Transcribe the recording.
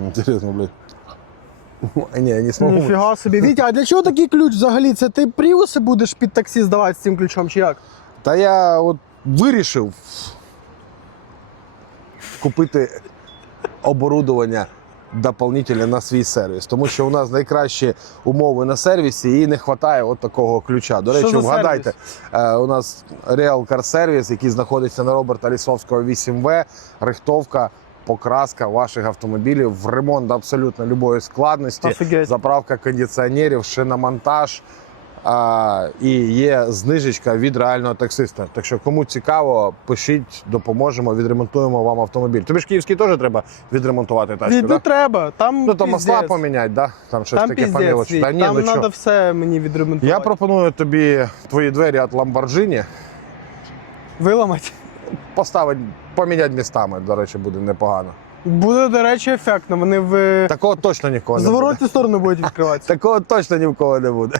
Интересно, блядь. Не, я не смогу. Ніфіга собі. Вітя, а для чого такий ключ взагалі? Це ти пріуси будеш під таксі здавати з цим ключом, чи як? Та я от вирішив купити оборудовання дополнительне на свій сервіс, тому що у нас найкращі умови на сервісі і не вистачає от такого ключа. До речі, вгадайте, е, у нас Real Car Service, який знаходиться на Роберта Лісовського 8В, рихтовка. Покраска ваших автомобілів в ремонт абсолютно любої складності, Офігеть. заправка кондиціонерів, шиномонтаж, а, і є знижечка від реального таксиста. Так що, кому цікаво, пишіть, допоможемо, відремонтуємо вам автомобіль. Тобі ж київський теж треба відремонтувати тачку, Від, не да? треба. Там Ну то масла поміняти, да? там щось Там таке мелочі. Та ні, Там ну треба все мені відремонтувати. Я пропоную тобі твої двері від Lamborghini Виламати. Поставити, поміняти містами, до речі, буде непогано. Буде, до речі, ефектно. Вони в Такого точно нікого не буде. зворотню сторону будуть відкриватися. Такого точно ні в кого не буде.